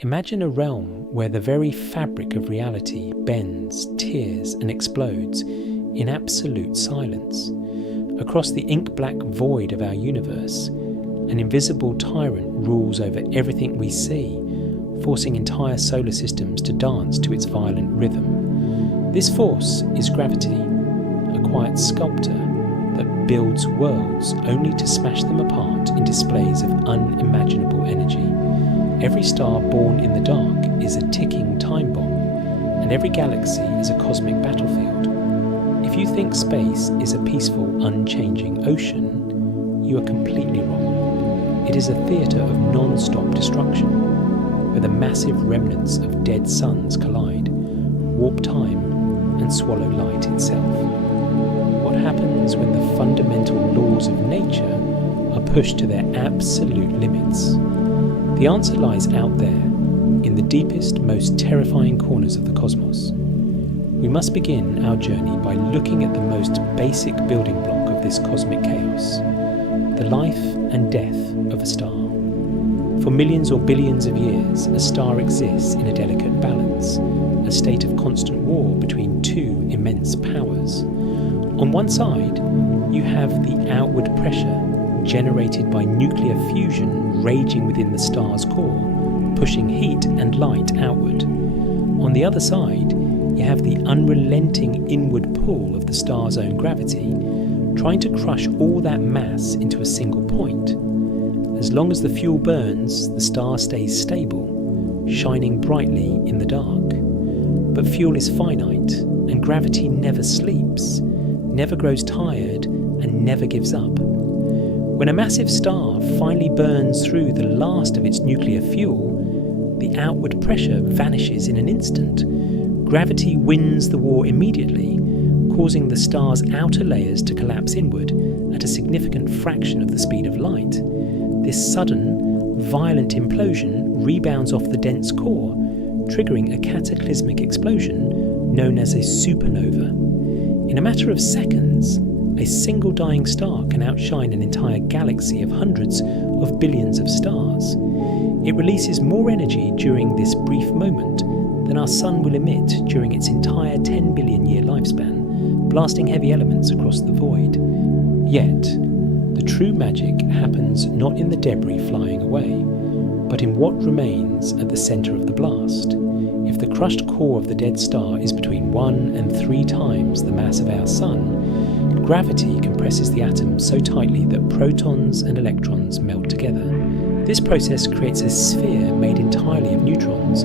Imagine a realm where the very fabric of reality bends, tears, and explodes in absolute silence. Across the ink-black void of our universe, an invisible tyrant rules over everything we see, forcing entire solar systems to dance to its violent rhythm. This force is gravity, a quiet sculptor that builds worlds only to smash them apart in displays of unimaginable energy. Every star born in the dark is a ticking time bomb, and every galaxy is a cosmic battlefield. If you think space is a peaceful, unchanging ocean, you are completely wrong. It is a theatre of non-stop destruction, where the massive remnants of dead suns collide, warp time, and swallow light itself. What happens when the fundamental laws of nature are pushed to their absolute limits? The answer lies out there, in the deepest, most terrifying corners of the cosmos. We must begin our journey by looking at the most basic building block of this cosmic chaos, the life and death of a star. For millions or billions of years, a star exists in a delicate balance, a state of constant war between two immense powers. On one side, you have the outward pressure generated by nuclear fusion raging within the star's core, pushing heat and light outward. On the other side, you have the unrelenting inward pull of the star's own gravity, trying to crush all that mass into a single point. As long as the fuel burns, the star stays stable, shining brightly in the dark. But fuel is finite, and gravity never sleeps, never grows tired, and never gives up. When a massive star finally burns through the last of its nuclear fuel, the outward pressure vanishes in an instant. Gravity wins the war immediately, causing the star's outer layers to collapse inward at a significant fraction of the speed of light. This sudden, violent implosion rebounds off the dense core, triggering a cataclysmic explosion known as a supernova. In a matter of seconds, a single dying star can outshine an entire galaxy of hundreds of billions of stars. It releases more energy during this brief moment than our sun will emit during its entire 10 billion year lifespan, blasting heavy elements across the void. Yet, the true magic happens not in the debris flying away, but in what remains at the centre of the blast. If the crushed core of the dead star is between 1 and 3 times the mass of our sun, gravity compresses the atom so tightly that protons and electrons melt together. This process creates a sphere made entirely of neutrons,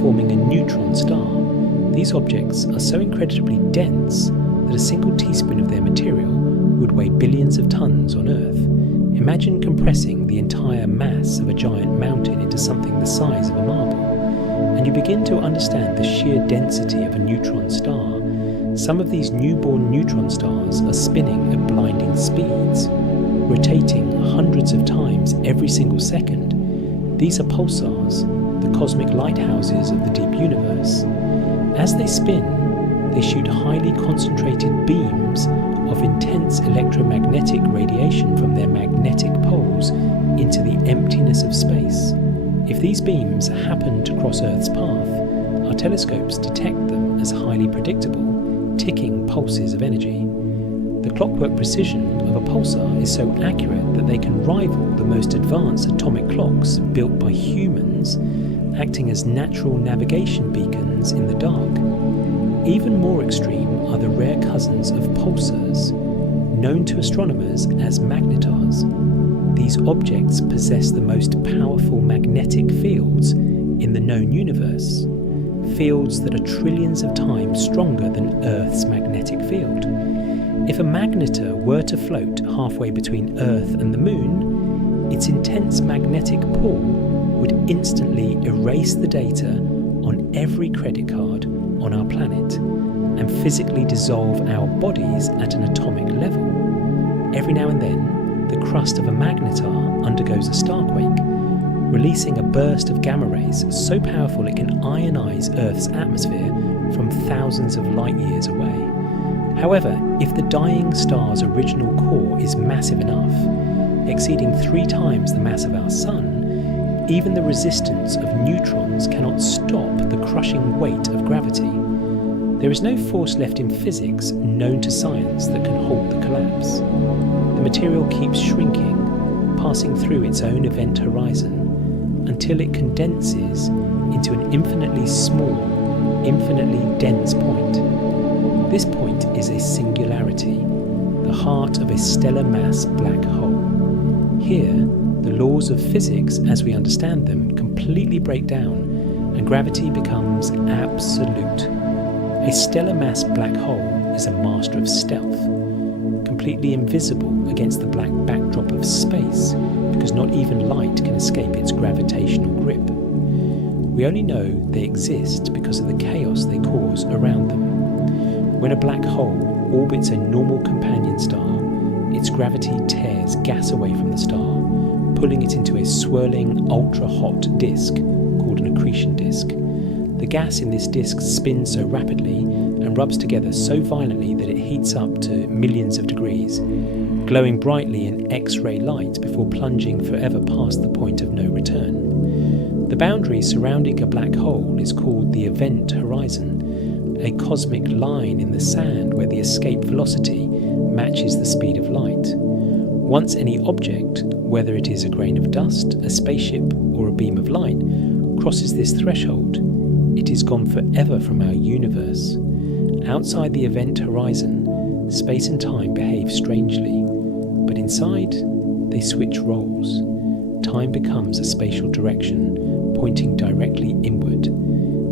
forming a neutron star. These objects are so incredibly dense that a single teaspoon of their material would weigh billions of tons on Earth. Imagine compressing the entire mass of a giant mountain into something the size of a marble, and you begin to understand the sheer density of a neutron star. Some of these newborn neutron stars are spinning at blinding speeds, rotating hundreds of times every single second. These are pulsars, the cosmic lighthouses of the deep universe. As they spin, they shoot highly concentrated beams of intense electromagnetic radiation from their magnetic poles into the emptiness of space. If these beams happen to cross Earth's path, our telescopes detect them as highly predictable, ticking pulses of energy. The clockwork precision of a pulsar is so accurate that they can rival the most advanced atomic clocks built by humans, acting as natural navigation beacons in the dark. Even more extreme are the rare cousins of pulsars, known to astronomers as magnetars. These objects possess the most powerful magnetic fields in the known universe, fields that are trillions of times stronger than Earth's magnetic field. If a magnetar were to float halfway between Earth and the Moon, its intense magnetic pull would instantly erase the data on every credit card on our planet and physically dissolve our bodies at an atomic level. Every now and then, the crust of a magnetar undergoes a starquake, releasing a burst of gamma rays so powerful it can ionize Earth's atmosphere from thousands of light years away. However, if the dying star's original core is massive enough, exceeding 3 times the mass of our sun, even the resistance of neutrons cannot stop the crushing weight of gravity. There is no force left in physics known to science that can halt the collapse. The material keeps shrinking, passing through its own event horizon, until it condenses into an infinitely small, infinitely dense point. This point is a singularity, the heart of a stellar mass black hole. Here, the laws of physics as we understand them completely break down, and gravity becomes absolute. A stellar mass black hole is a master of stealth, completely invisible against the black backdrop of space, because not even light can escape its gravitational grip. We only know they exist because of the chaos they cause around them. When a black hole orbits a normal companion star, its gravity tears gas away from the star, pulling it into a swirling, ultra-hot disk called an accretion disk. The gas in this disk spins so rapidly and rubs together so violently that it heats up to millions of degrees, glowing brightly in X-ray light before plunging forever past the point of no return. The boundary surrounding a black hole is called the event horizon, a cosmic line in the sand where the escape velocity matches the speed of light. Once any object, whether it is a grain of dust, a spaceship, or a beam of light, crosses this threshold, it is gone forever from our universe. Outside the event horizon, space and time behave strangely, but inside, they switch roles. Time becomes a spatial direction, pointing directly inward,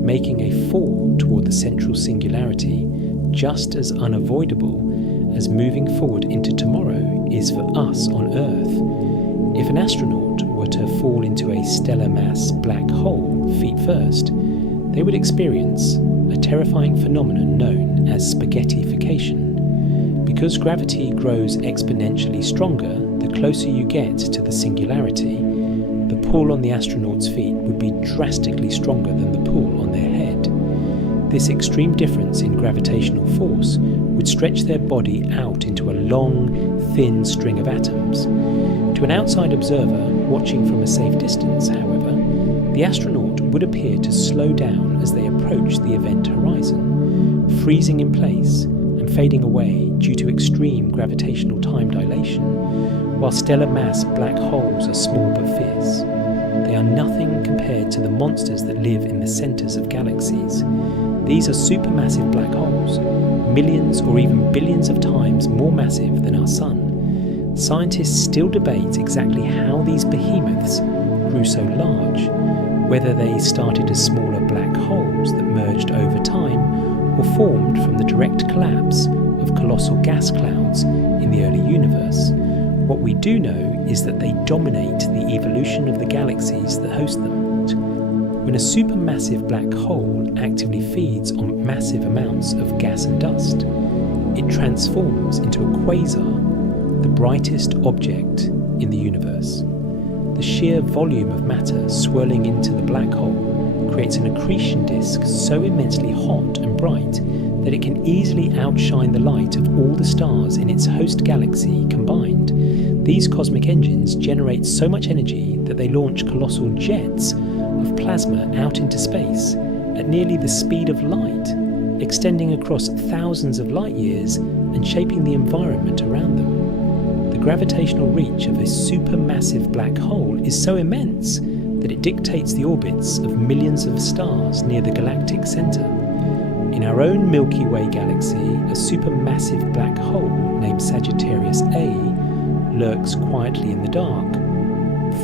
making a fall toward the central singularity just as unavoidable as moving forward into tomorrow is for us on Earth. If an astronaut were to fall into a stellar mass black hole feet first, they would experience a terrifying phenomenon known as spaghettification. Because gravity grows exponentially stronger the closer you get to the singularity, the pull on the astronaut's feet would be drastically stronger than the pull on their head. This extreme difference in gravitational force would stretch their body out into a long, thin string of atoms. To an outside observer watching from a safe distance, however, the astronaut would appear to slow down as they approach the event horizon, freezing in place and fading away due to extreme gravitational time dilation, while stellar mass black holes are small but fierce. They are nothing compared to the monsters that live in the centres of galaxies. These are supermassive black holes, millions or even billions of times more massive than our Sun. Scientists still debate exactly how these behemoths grew so large, whether they started as smaller black holes that merged over time or formed from the direct collapse of colossal gas clouds in the early universe. What we do know is that they dominate the evolution of the galaxies that host them. When a supermassive black hole actively feeds on massive amounts of gas and dust, it transforms into a quasar, the brightest object in the universe. The sheer volume of matter swirling into the black hole creates an accretion disk so immensely hot and bright that it can easily outshine the light of all the stars in its host galaxy combined. These cosmic engines generate so much energy that they launch colossal jets of plasma out into space at nearly the speed of light, extending across thousands of light years and shaping the environment around them. The gravitational reach of a supermassive black hole is so immense that it dictates the orbits of millions of stars near the galactic centre. In our own Milky Way galaxy, a supermassive black hole named Sagittarius A lurks quietly in the dark,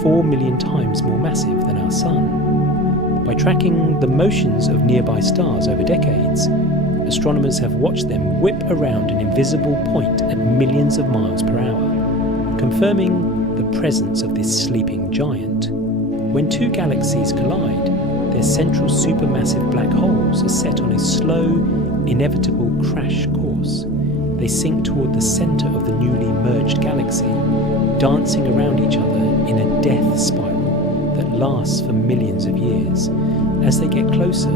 4 million times more massive than our Sun. By tracking the motions of nearby stars over decades, astronomers have watched them whip around an invisible point at millions of miles per hour, confirming the presence of this sleeping giant. When two galaxies collide, their central supermassive black holes are set on a slow, inevitable crash course. They sink toward the centre of the newly merged galaxy, dancing around each other in a death spiral that lasts for millions of years. As they get closer,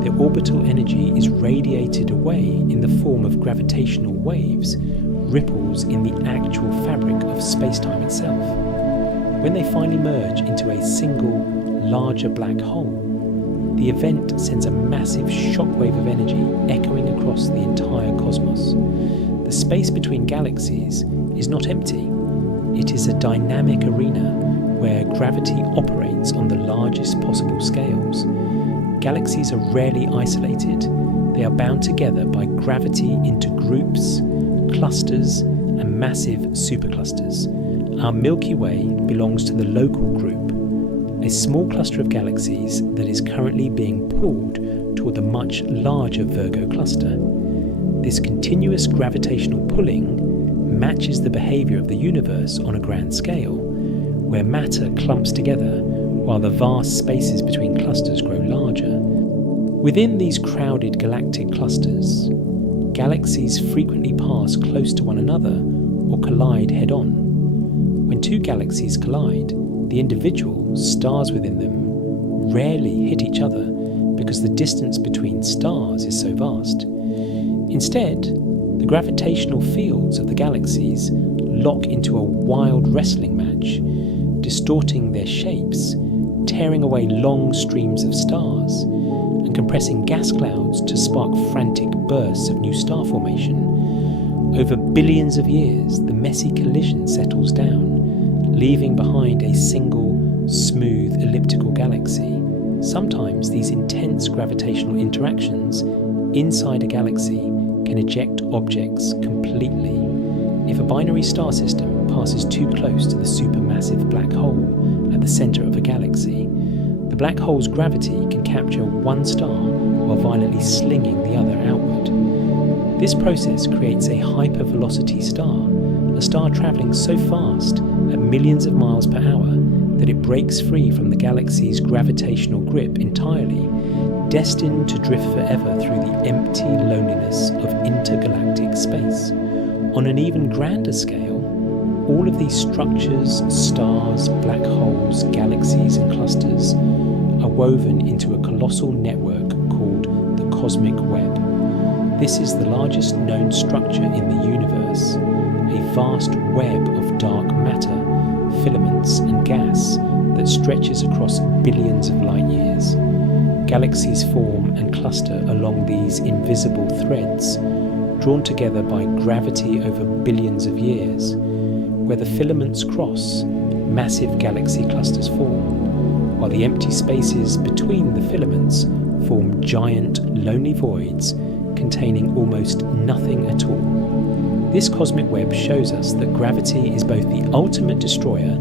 their orbital energy is radiated away in the form of gravitational waves, ripples in the actual fabric of space-time itself. When they finally merge into a single, larger black hole, the event sends a massive shockwave of energy echoing across the entire cosmos. The space between galaxies is not empty. It is a dynamic arena where gravity operates on the largest possible scales. Galaxies are rarely isolated. They are bound together by gravity into groups, clusters, and massive superclusters. Our Milky Way belongs to the local group, a small cluster of galaxies that is currently being pulled toward the much larger Virgo cluster. This continuous gravitational pulling matches the behaviour of the universe on a grand scale, where matter clumps together while the vast spaces between clusters grow larger. Within these crowded galactic clusters, galaxies frequently pass close to one another or collide head-on. When two galaxies collide, the individual stars within them rarely hit each other because the distance between stars is so vast. Instead, the gravitational fields of the galaxies lock into a wild wrestling match, distorting their shapes, tearing away long streams of stars, and compressing gas clouds to spark frantic bursts of new star formation. Over billions of years, the messy collision settles down, leaving behind a single, smooth, elliptical galaxy. Sometimes these intense gravitational interactions inside a galaxy can eject objects completely. If a binary star system passes too close to the supermassive black hole at the centre of a galaxy, the black hole's gravity can capture one star while violently slinging the other outward. This process creates a hypervelocity star, a star travelling so fast at millions of miles per hour that it breaks free from the galaxy's gravitational grip entirely, destined to drift forever through the empty loneliness of intergalactic space. On an even grander scale, all of these structures, stars, black holes, galaxies and clusters are woven into a colossal network called the cosmic web. This is the largest known structure in the universe, a vast web of dark matter, filaments and gas that stretches across billions of light years. Galaxies form and cluster along these invisible threads, drawn together by gravity over billions of years. Where the filaments cross, massive galaxy clusters form, while the empty spaces between the filaments form giant, lonely voids containing almost nothing at all. This cosmic web shows us that gravity is both the ultimate destroyer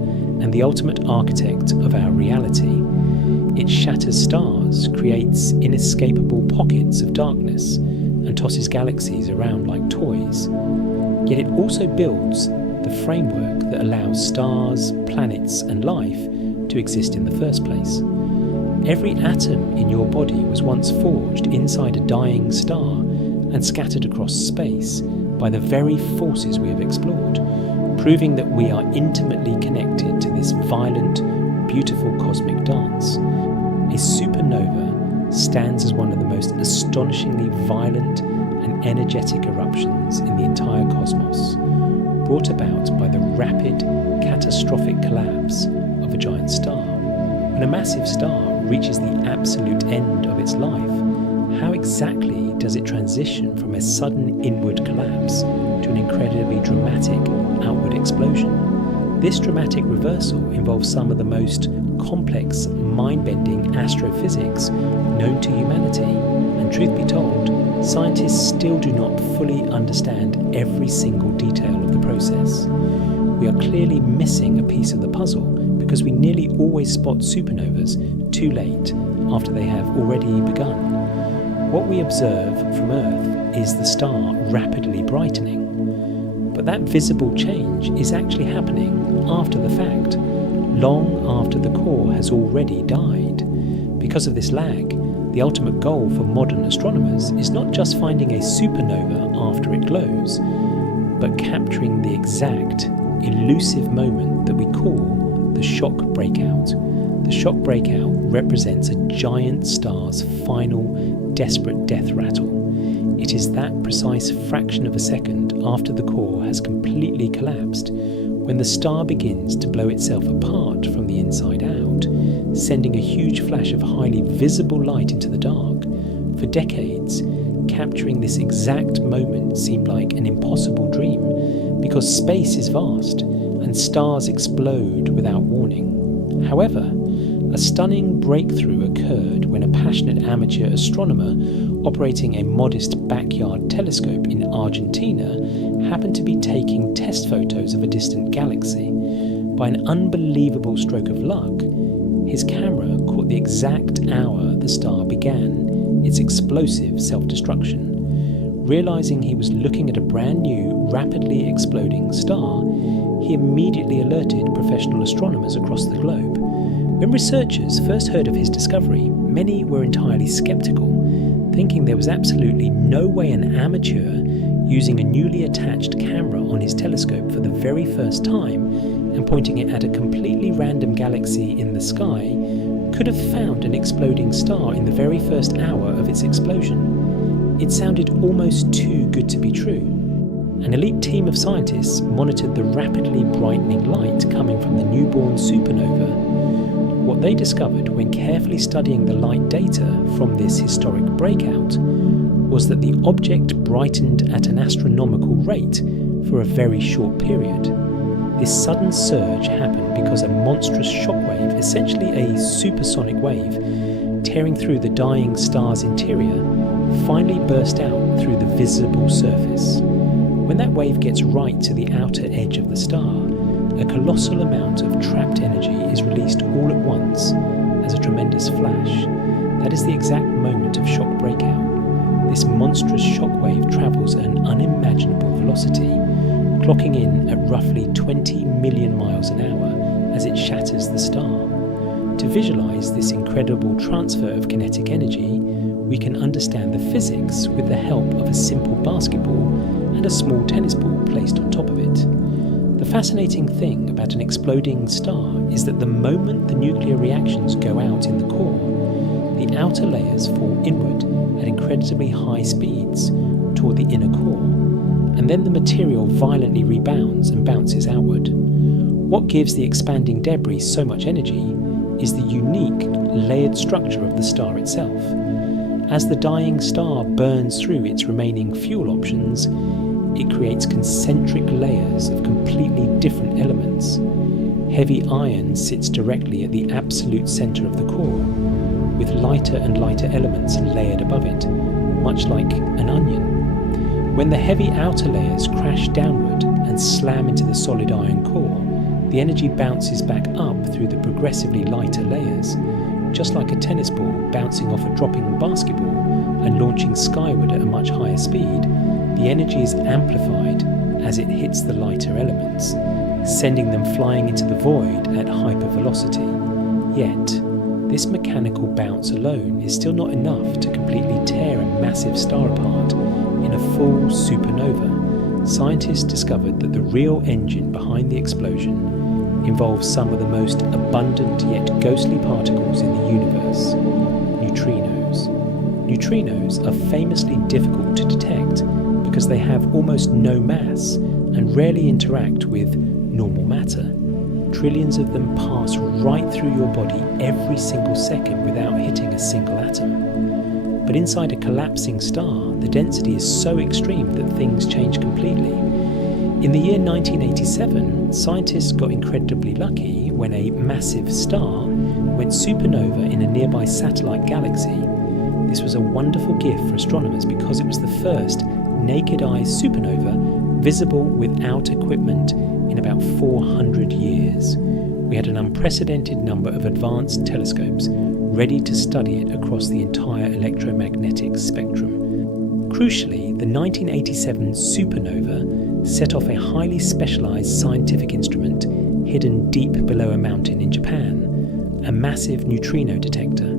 and the ultimate architect of our reality. It shatters stars, creates inescapable pockets of darkness, and tosses galaxies around like toys. Yet it also builds the framework that allows stars, planets, and life to exist in the first place. Every atom in your body was once forged inside a dying star and scattered across space by the very forces we have explored, proving that we are intimately connected to this violent, beautiful cosmic dance. A supernova stands as one of the most astonishingly violent and energetic eruptions in the entire cosmos, brought about by the rapid, catastrophic collapse of a giant star. When a massive star reaches the absolute end of its life, how exactly does it transition from a sudden inward collapse to an incredibly dramatic outward explosion? This dramatic reversal involves some of the most complex, mind-bending astrophysics known to humanity, and truth be told, scientists still do not fully understand every single detail of the process. We are clearly missing a piece of the puzzle because we nearly always spot supernovas too late after they have already begun. What we observe from Earth is the star rapidly brightening, but that visible change is actually happening after the fact, long after the core has already died. Because of this lag, the ultimate goal for modern astronomers is not just finding a supernova after it glows, but capturing the exact, elusive moment that we call the shock breakout. The shock breakout represents a giant star's final, desperate death rattle. It is that precise fraction of a second after the core has completely collapsed, when the star begins to blow itself apart from the inside out, sending a huge flash of highly visible light into the dark. For decades, capturing this exact moment seemed like an impossible dream, because space is vast and stars explode without warning. However, a stunning breakthrough occurred when a passionate amateur astronomer operating a modest backyard telescope in Argentina happened to be taking test photos of a distant galaxy. By an unbelievable stroke of luck, his camera caught the exact hour the star began its explosive self-destruction. Realizing he was looking at a brand new, rapidly exploding star, he immediately alerted professional astronomers across the globe. When researchers first heard of his discovery, many were entirely skeptical, thinking there was absolutely no way an amateur using a newly attached camera on his telescope for the very first time and pointing it at a completely random galaxy in the sky could have found an exploding star in the very first hour of its explosion. It sounded almost too good to be true. An elite team of scientists monitored the rapidly brightening light coming from the newborn supernova. What they discovered when carefully studying the light data from this historic breakout was that the object brightened at an astronomical rate for a very short period. This sudden surge happened because a monstrous shockwave, essentially a supersonic wave, tearing through the dying star's interior, finally burst out through the visible surface. When that wave gets right to the outer edge of the star, a colossal amount of trapped energy is released all at once as a tremendous flash. That is the exact moment of shock breakout. This monstrous shockwave travels at an unimaginable velocity, clocking in at roughly 20 million miles an hour as it shatters the star. To visualize this incredible transfer of kinetic energy, we can understand the physics with the help of a simple basketball and a small tennis ball placed on top of it. The fascinating thing about an exploding star is that the moment the nuclear reactions go out in the core, the outer layers fall inward at incredibly high speeds toward the inner core, and then the material violently rebounds and bounces outward. What gives the expanding debris so much energy is the unique, layered structure of the star itself. As the dying star burns through its remaining fuel options, it creates concentric layers of completely different elements. Heavy iron sits directly at the absolute center of the core, with lighter and lighter elements layered above it, much like an onion. When the heavy outer layers crash downward and slam into the solid iron core, the energy bounces back up through the progressively lighter layers, just like a tennis ball bouncing off a dropping basketball and launching skyward at a much higher speed. The energy is amplified as it hits the lighter elements, sending them flying into the void at hypervelocity. Yet, this mechanical bounce alone is still not enough to completely tear a massive star apart. In a full supernova, scientists discovered that the real engine behind the explosion involves some of the most abundant yet ghostly particles in the universe: neutrinos. Neutrinos are famously difficult to detect because they have almost no mass and rarely interact with normal matter. Trillions of them pass right through your body every single second without hitting a single atom. But inside a collapsing star, the density is so extreme that things change completely. In the year 1987, scientists got incredibly lucky when a massive star went supernova in a nearby satellite galaxy. This was a wonderful gift for astronomers because it was the first naked-eye supernova visible without equipment in about 400 years. We had an unprecedented number of advanced telescopes ready to study it across the entire electromagnetic spectrum. Crucially, the 1987 supernova set off a highly specialized scientific instrument hidden deep below a mountain in Japan, a massive neutrino detector.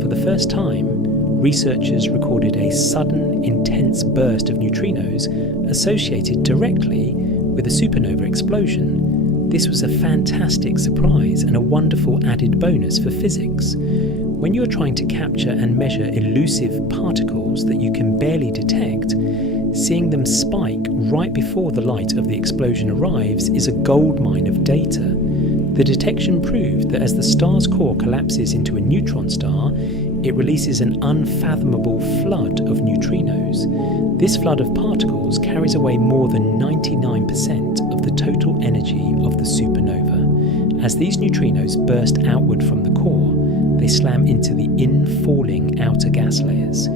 For the first time, researchers recorded a sudden, intense burst of neutrinos associated directly with a supernova explosion. This was a fantastic surprise and a wonderful added bonus for physics. When you're trying to capture and measure elusive particles that you can barely detect, seeing them spike right before the light of the explosion arrives is a goldmine of data. The detection proved that as the star's core collapses into a neutron star, it releases an unfathomable flood of neutrinos. This flood of particles carries away more than 99% of the total energy of the supernova. As these neutrinos burst outward from the core, they slam into the infalling outer gas layers,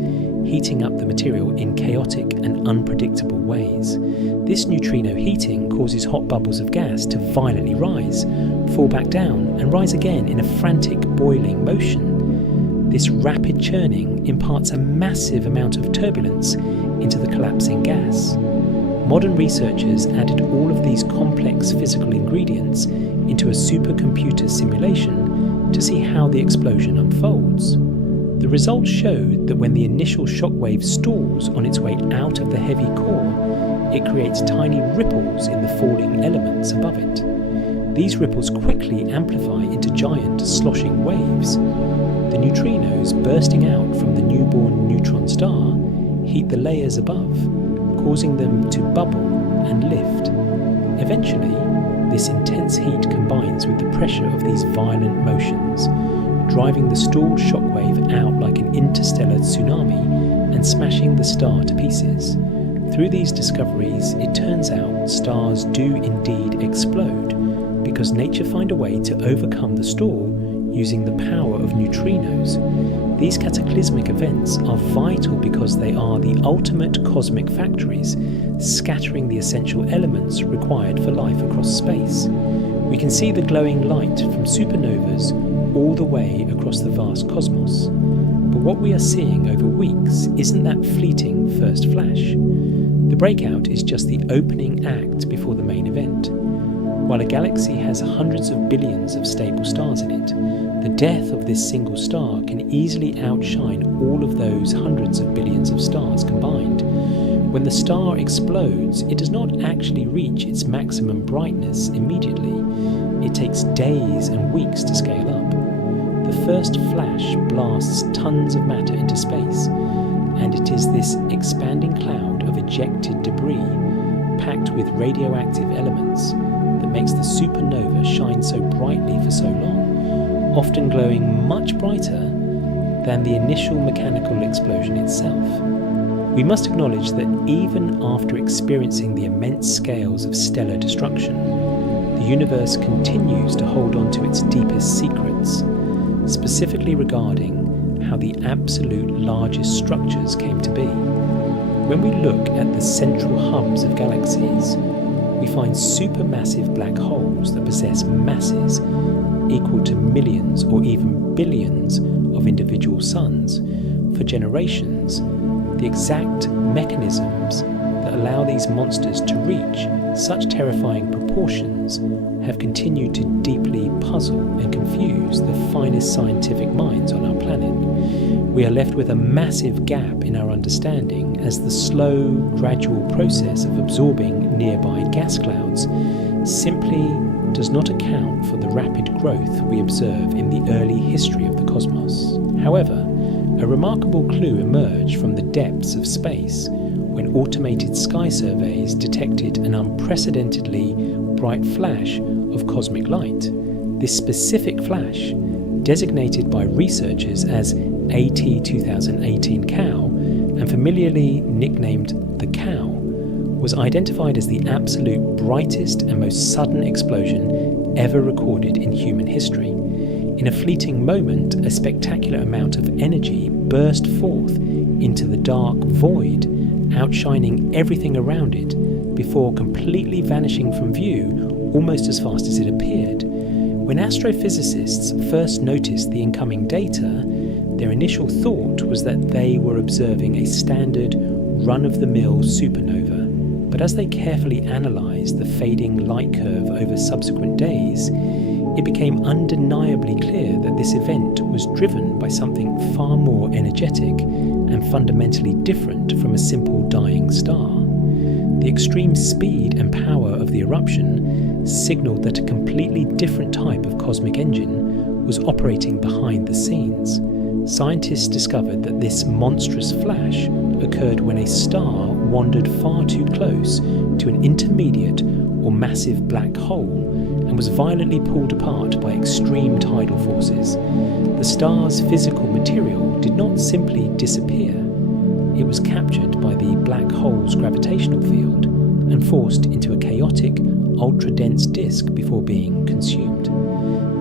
heating up the material in chaotic and unpredictable ways. This neutrino heating causes hot bubbles of gas to violently rise, fall back down, and rise again in a frantic boiling motion. This rapid churning imparts a massive amount of turbulence into the collapsing gas. Modern researchers added all of these complex physical ingredients into a supercomputer simulation to see how the explosion unfolds. The results showed that when the initial shockwave stalls on its way out of the heavy core, it creates tiny ripples in the falling elements above it. These ripples quickly amplify into giant sloshing waves. The neutrinos bursting out from the newborn neutron star heat the layers above, causing them to bubble and lift. Eventually, this intense heat combines with the pressure of these violent motions, driving the stalled shockwave out like an interstellar tsunami and smashing the star to pieces. Through these discoveries, it turns out stars do indeed explode, because nature finds a way to overcome the stall using the power of neutrinos. These cataclysmic events are vital because they are the ultimate cosmic factories, scattering the essential elements required for life across space. We can see the glowing light from supernovas all the way across the vast cosmos. But what we are seeing over weeks isn't that fleeting first flash. The breakout is just the opening act before the main event. While a galaxy has hundreds of billions of stable stars in it, the death of this single star can easily outshine all of those hundreds of billions of stars combined. When the star explodes, it does not actually reach its maximum brightness immediately. It takes days and weeks to scale up. The first flash blasts tons of matter into space, and it is this expanding cloud of ejected debris, packed with radioactive elements, that makes the supernova shine so brightly for so long, often glowing much brighter than the initial mechanical explosion itself. We must acknowledge that even after experiencing the immense scales of stellar destruction, the universe continues to hold on to its deepest secrets, specifically regarding how the absolute largest structures came to be. When we look at the central hubs of galaxies, we find supermassive black holes that possess masses equal to millions or even billions of individual suns. For generations, the exact mechanisms that allow these monsters to reach such terrifying proportions have continued to deeply puzzle and confuse the finest scientific minds on our planet. We are left with a massive gap in our understanding as the slow, gradual process of absorbing nearby gas clouds simply does not account for the rapid growth we observe in the early history of the cosmos. However, a remarkable clue emerged from the depths of space when automated sky surveys detected an unprecedentedly bright flash of cosmic light. This specific flash, designated by researchers as AT2018 Cow and familiarly nicknamed the Cow, was identified as the absolute brightest and most sudden explosion ever recorded in human history. In a fleeting moment, a spectacular amount of energy burst forth into the dark void, outshining everything around it before completely vanishing from view almost as fast as it appeared. When astrophysicists first noticed the incoming data, their initial thought was that they were observing a standard run-of-the-mill supernova. But as they carefully analysed the fading light curve over subsequent days, it became undeniably clear that this event was driven by something far more energetic and fundamentally different from a simple dying star. The extreme speed and power of the eruption signalled that a completely different type of cosmic engine was operating behind the scenes. Scientists discovered that this monstrous flash occurred when a star wandered far too close to an intermediate or massive black hole and was violently pulled apart by extreme tidal forces. The star's physical material did not simply disappear. It was captured by the black hole's gravitational field and forced into a chaotic, ultra-dense disk before being consumed.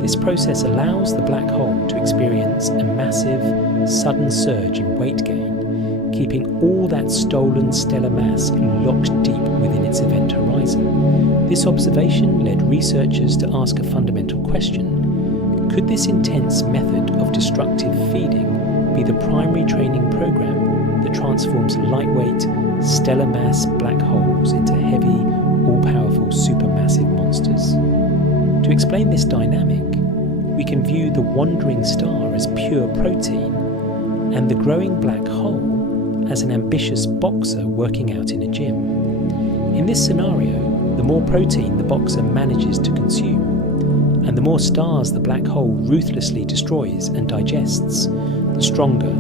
This process allows the black hole to experience a massive, sudden surge in weight gain, keeping all that stolen stellar mass locked deep within its event horizon. This observation led researchers to ask a fundamental question: could this intense method of destructive feeding be the primary training program that transforms lightweight, stellar mass black holes into heavy, all-powerful supermassive monsters? To explain this dynamic, we can view the wandering star as pure protein and the growing black hole as an ambitious boxer working out in a gym. In this scenario, the more protein the boxer manages to consume, and the more stars the black hole ruthlessly destroys and digests, the stronger,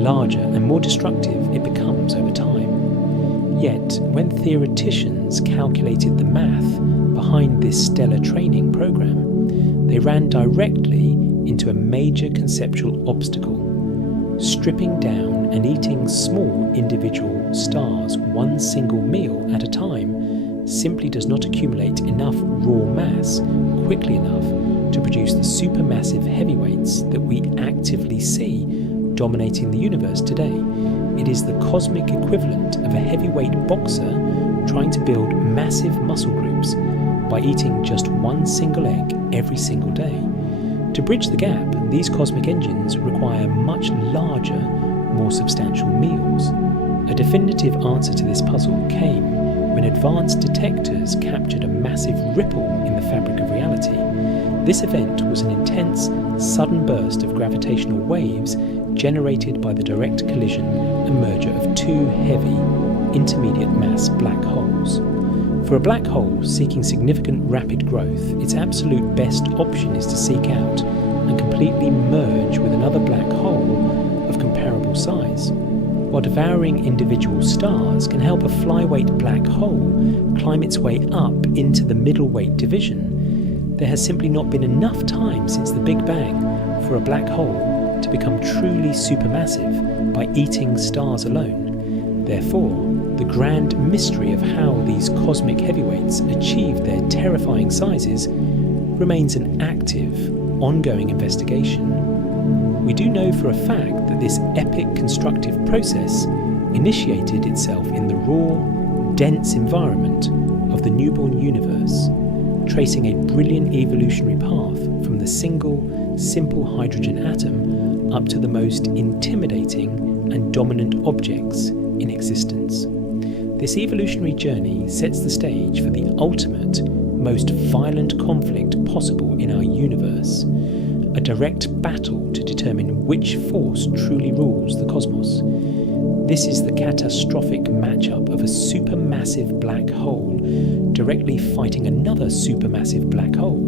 larger, and more destructive it becomes over time. Yet, when theoreticians calculated the math behind this stellar training program, they ran directly into a major conceptual obstacle. Stripping down and eating small individual stars one single meal at a time simply does not accumulate enough raw mass quickly enough to produce the supermassive heavyweights that we actively see dominating the universe today. It is the cosmic equivalent of a heavyweight boxer trying to build massive muscle groups by eating just one single egg every single day. To bridge the gap, these cosmic engines require much larger, more substantial meals. A definitive answer to this puzzle came when advanced detectors captured a massive ripple in the fabric of reality. This event was an intense, sudden burst of gravitational waves generated by the direct collision and merger of two heavy, intermediate mass black holes. For a black hole seeking significant rapid growth, its absolute best option is to seek out and completely merge with another black hole of comparable size. While devouring individual stars can help a flyweight black hole climb its way up into the middleweight division, there has simply not been enough time since the Big Bang for a black hole to become truly supermassive by eating stars alone. Therefore, the grand mystery of how these cosmic heavyweights achieve their terrifying sizes remains an active, ongoing investigation. We do know for a fact that this epic constructive process initiated itself in the raw, dense environment of the newborn universe, tracing a brilliant evolutionary path from the single, simple hydrogen atom up to the most intimidating and dominant objects in existence. This evolutionary journey sets the stage for the ultimate, most violent conflict possible in our universe, a direct battle to determine which force truly rules the cosmos. This is the catastrophic matchup of a supermassive black hole directly fighting another supermassive black hole,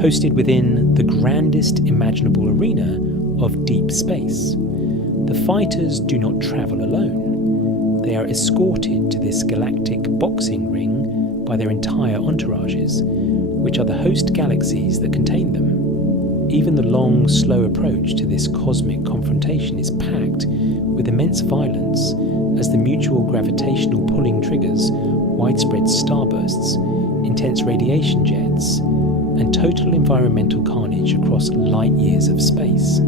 hosted within the grandest imaginable arena of deep space. The fighters do not travel alone. They are escorted to this galactic boxing ring by their entire entourages, which are the host galaxies that contain them. Even the long, slow approach to this cosmic confrontation is packed with immense violence as the mutual gravitational pulling triggers widespread starbursts, intense radiation jets, and total environmental carnage across light years of space.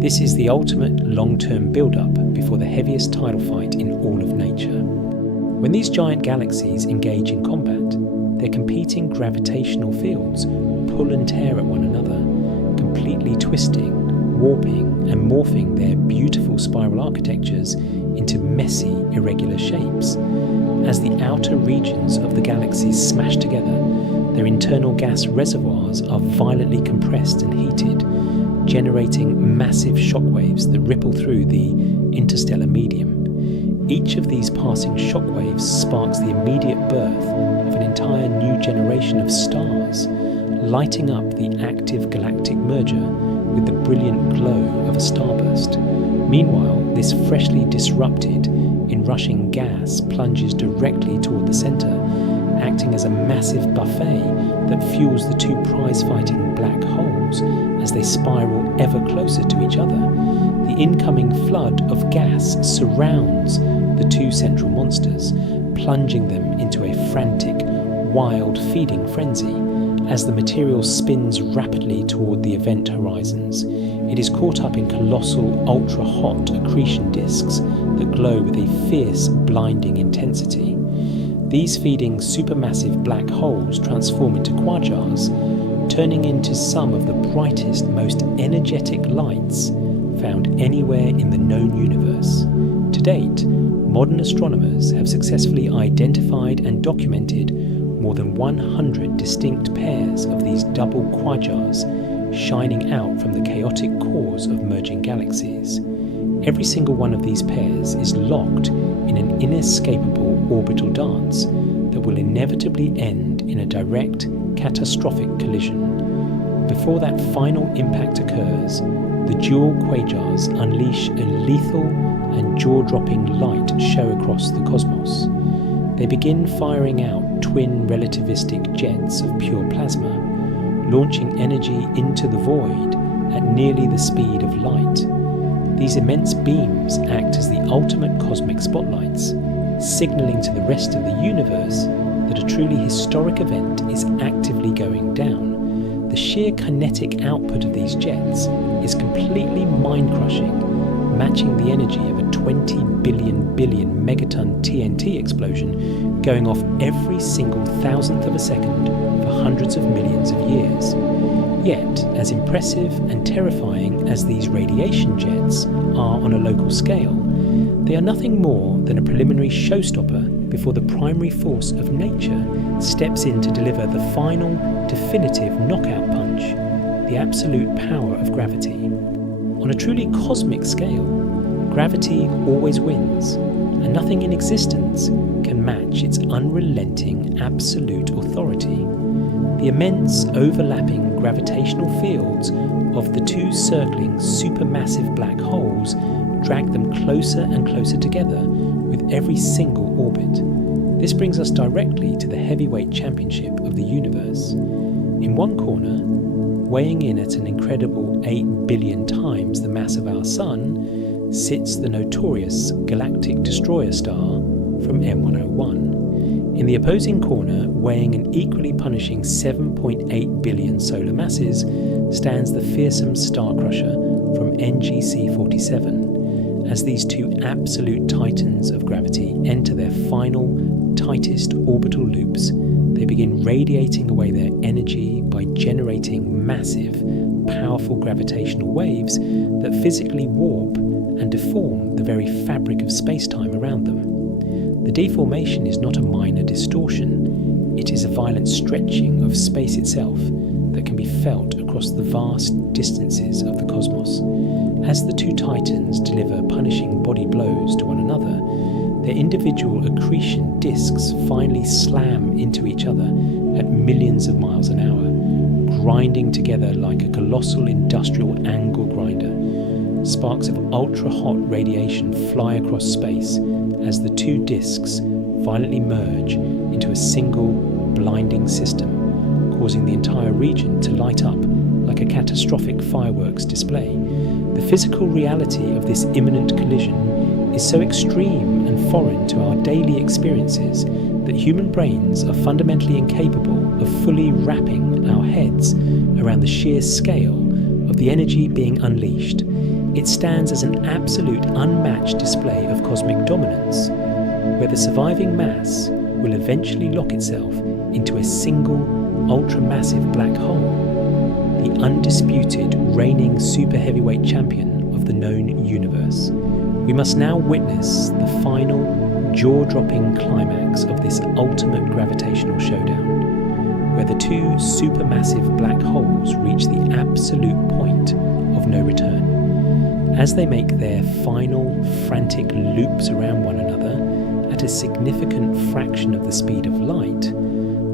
This is the ultimate long-term build-up before the heaviest tidal fight in all of nature. When these giant galaxies engage in combat, their competing gravitational fields pull and tear at one another, completely twisting, warping, and morphing their beautiful spiral architectures into messy, irregular shapes. As the outer regions of the galaxies smash together, their internal gas reservoirs are violently compressed and heated, generating massive shockwaves that ripple through the interstellar medium. Each of these passing shockwaves sparks the immediate birth of an entire new generation of stars, lighting up the active galactic merger with the brilliant glow of a starburst. Meanwhile, this freshly disrupted, inrushing gas plunges directly toward the center, acting as a massive buffet that fuels the two prize-fighting black holes as they spiral ever closer to each other. The incoming flood of gas surrounds the two central monsters, plunging them into a frantic, wild feeding frenzy. As the material spins rapidly toward the event horizons, it is caught up in colossal, ultra-hot accretion disks that glow with a fierce, blinding intensity. These feeding supermassive black holes transform into quasars, turning into some of the brightest, most energetic lights found anywhere in the known universe. To date, modern astronomers have successfully identified and documented more than 100 distinct pairs of these double quasars shining out from the chaotic cores of merging galaxies. Every single one of these pairs is locked in an inescapable orbital dance that will inevitably end in a direct, catastrophic collision. Before that final impact occurs, the dual quasars unleash a lethal and jaw-dropping light show across the cosmos. They begin firing out twin relativistic jets of pure plasma, launching energy into the void at nearly the speed of light. These immense beams act as the ultimate cosmic spotlights, signaling to the rest of the universe that a truly historic event is actively going down. The sheer kinetic output of these jets is completely mind-crushing, matching the energy of a 20 billion megaton TNT explosion going off every single thousandth of a second for hundreds of millions of years. Yet, as impressive and terrifying as these radiation jets are on a local scale, they are nothing more than a preliminary showstopper before the primary force of nature steps in to deliver the final, definitive knockout punch, the absolute power of gravity. On a truly cosmic scale, gravity always wins, and nothing in existence can match its unrelenting absolute authority. The immense overlapping gravitational fields of the two circling supermassive black holes drag them closer and closer together with every single orbit. This brings us directly to the heavyweight championship of the universe. In one corner, weighing in at an incredible 8 billion times the mass of our Sun, sits the notorious galactic destroyer star from M101. In the opposing corner, weighing an equally punishing 7.8 billion solar masses, stands the fearsome star crusher from NGC 47. As these two absolute titans of gravity enter their final, tightest orbital loops, they begin radiating away their energy by generating massive, powerful gravitational waves that physically warp and deform the very fabric of space-time around them. The deformation is not a minor distortion, it is a violent stretching of space itself that can be felt across the vast distances of the cosmos. As the two titans deliver punishing body blows to one another, their individual accretion disks finally slam into each other at millions of miles an hour, grinding together like a colossal industrial angle grinder. Sparks of ultra-hot radiation fly across space as the two disks violently merge into a single, blinding system, causing the entire region to light up like a catastrophic fireworks display. The physical reality of this imminent collision is so extreme and foreign to our daily experiences that human brains are fundamentally incapable of fully wrapping our heads around the sheer scale of the energy being unleashed. It stands as an absolute unmatched display of cosmic dominance, where the surviving mass will eventually lock itself into a single, ultra-massive black hole, the undisputed reigning super heavyweight champion of the known universe. We must now witness the final, jaw-dropping climax of this ultimate gravitational showdown, where the two supermassive black holes reach the absolute point of no return. As they make their final, frantic loops around one another at a significant fraction of the speed of light,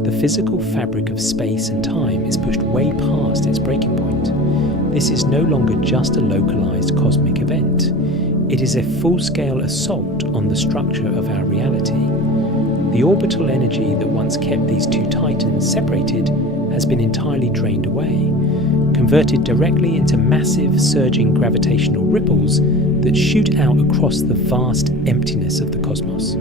the physical fabric of space and time is pushed way past its breaking point. This is no longer just a localized cosmic event. It is a full-scale assault on the structure of our reality. The orbital energy that once kept these two titans separated has been entirely drained away, converted directly into massive surging gravitational ripples that shoot out across the vast emptiness of the cosmos.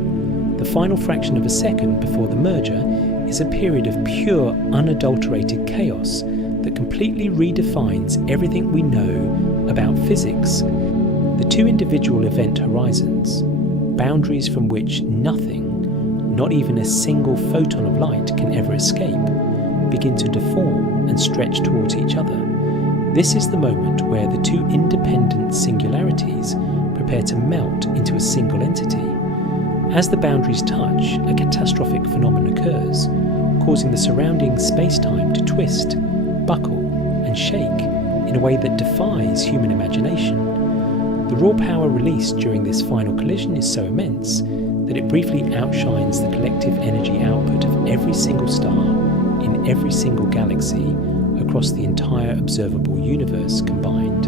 The final fraction of a second before the merger is a period of pure, unadulterated chaos that completely redefines everything we know about physics. The two individual event horizons, boundaries from which nothing, not even a single photon of light, can ever escape, begin to deform and stretch towards each other. This is the moment where the two independent singularities prepare to melt into a single entity. As the boundaries touch, a catastrophic phenomenon occurs, causing the surrounding space-time to twist, buckle, and shake in a way that defies human imagination. The raw power released during this final collision is so immense that it briefly outshines the collective energy output of every single star in every single galaxy across the entire observable universe combined.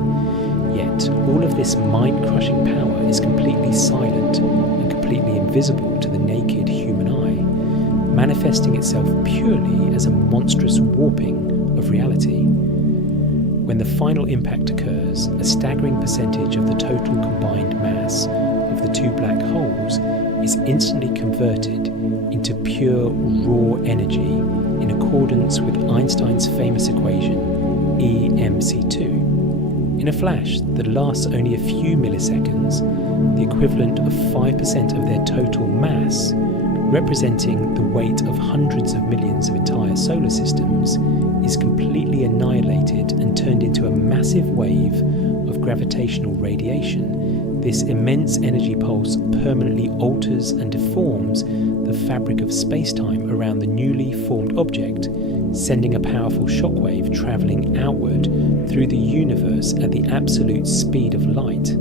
Yet, all of this mind-crushing power is completely silent and completely invisible to the naked human eye, manifesting itself purely as a monstrous warping of reality. When the final impact occurs, a staggering percentage of the total combined mass of the two black holes is instantly converted into pure raw energy in accordance with Einstein's famous equation EmC2. In a flash that lasts only a few milliseconds, the equivalent of 5% of their total mass, representing the weight of hundreds of millions of entire solar systems, is completely annihilated and turned into a massive wave of gravitational radiation. This immense energy pulse permanently alters and deforms the fabric of space-time around the newly formed object, sending a powerful shockwave travelling outward through the universe at the absolute speed of light.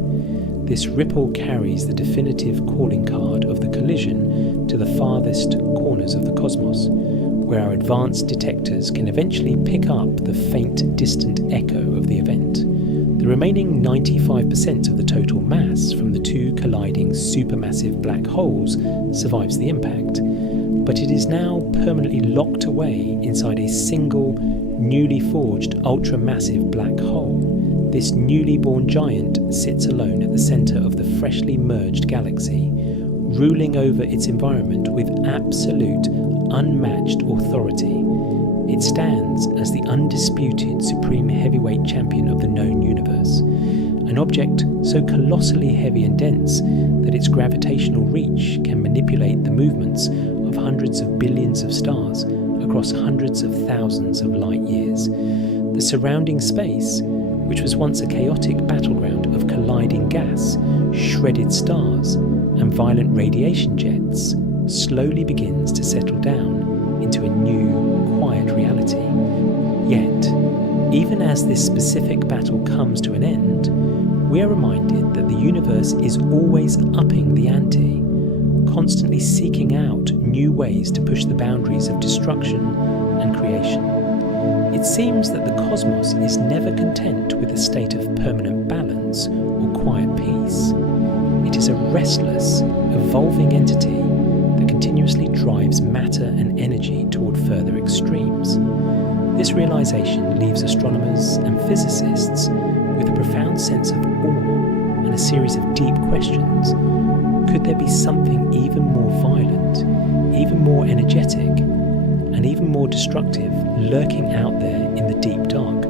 This ripple carries the definitive calling card of the collision to the farthest corners of the cosmos, where our advanced detectors can eventually pick up the faint, distant echo of the event. The remaining 95% of the total mass from the two colliding supermassive black holes survives the impact, but it is now permanently locked away inside a single, newly forged ultramassive black hole. This newly born giant sits alone at the centre of the freshly merged galaxy, ruling over its environment with absolute, unmatched authority. It stands as the undisputed supreme heavyweight champion of the known universe, an object so colossally heavy and dense that its gravitational reach can manipulate the movements of hundreds of billions of stars across hundreds of thousands of light years. The surrounding space, which was once a chaotic battleground of colliding gas, shredded stars, and violent radiation jets, slowly begins to settle down into a new, quiet reality. Yet, even as this specific battle comes to an end, we are reminded that the universe is always upping the ante, constantly seeking out new ways to push the boundaries of destruction and creation. It seems that the cosmos is never content with a state of permanent balance or quiet peace. It is a restless, evolving entity that continuously drives matter and energy toward further extremes. This realization leaves astronomers and physicists with a profound sense of awe and a series of deep questions. Could there be something even more violent, even more energetic, and even more destructive lurking out there in the deep dark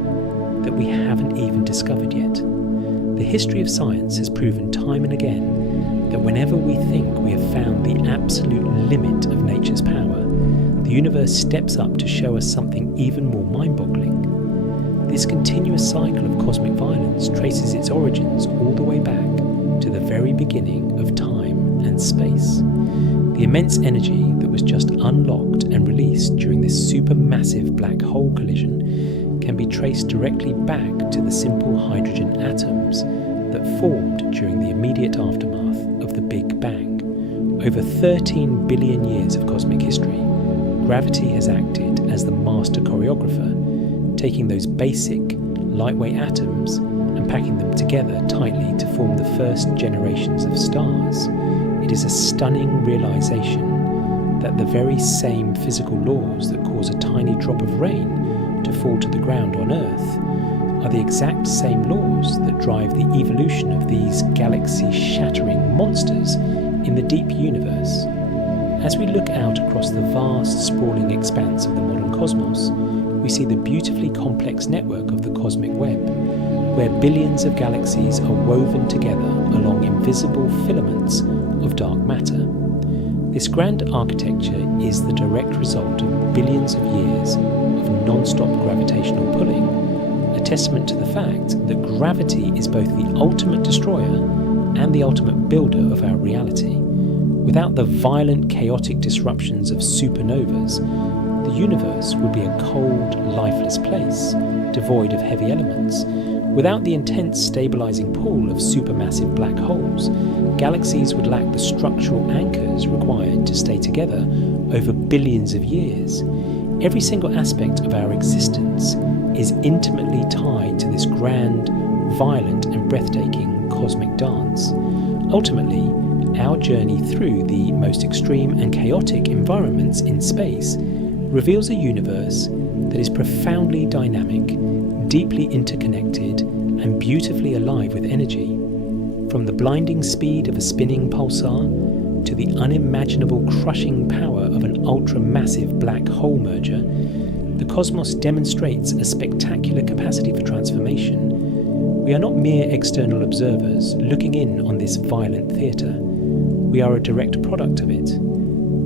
that we haven't even discovered yet? The history of science has proven time and again that whenever we think we have found the absolute limit of nature's power, the universe steps up to show us something even more mind-boggling. This continuous cycle of cosmic violence traces its origins all the way back to the very beginning of time and space. The immense energy that was just unlocked and released during this supermassive black hole collision can be traced directly back to the simple hydrogen atoms that formed during the immediate aftermath of the Big Bang. Over 13 billion years of cosmic history, gravity has acted as the master choreographer, taking those basic, lightweight atoms and packing them together tightly to form the first generations of stars. It is a stunning realization that the very same physical laws that cause a tiny drop of rain to fall to the ground on Earth are the exact same laws that drive the evolution of these galaxy-shattering monsters in the deep universe. As we look out across the vast, sprawling expanse of the modern cosmos, we see the beautifully complex network of the cosmic web, where billions of galaxies are woven together along invisible filaments of dark matter. This grand architecture is the direct result of billions of years of non-stop gravitational pulling, a testament to the fact that gravity is both the ultimate destroyer and the ultimate builder of our reality. Without the violent, chaotic disruptions of supernovas, the universe would be a cold, lifeless place, devoid of heavy elements. Without the intense stabilizing pull of supermassive black holes, galaxies would lack the structural anchors required to stay together over billions of years. Every single aspect of our existence is intimately tied to this grand, violent and breathtaking cosmic dance. Ultimately, our journey through the most extreme and chaotic environments in space reveals a universe that is profoundly dynamic, deeply interconnected, and beautifully alive with energy. From the blinding speed of a spinning pulsar to the unimaginable crushing power of an ultra-massive black hole merger, the cosmos demonstrates a spectacular capacity for transformation. We are not mere external observers looking in on this violent theatre. We are a direct product of it.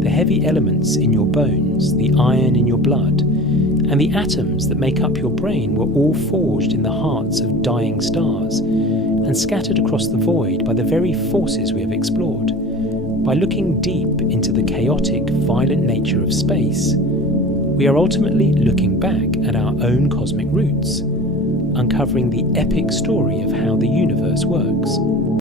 The heavy elements in your bones, the iron in your blood, and the atoms that make up your brain were all forged in the hearts of dying stars and scattered across the void by the very forces we have explored. By looking deep into the chaotic, violent nature of space, we are ultimately looking back at our own cosmic roots, uncovering the epic story of how the universe works.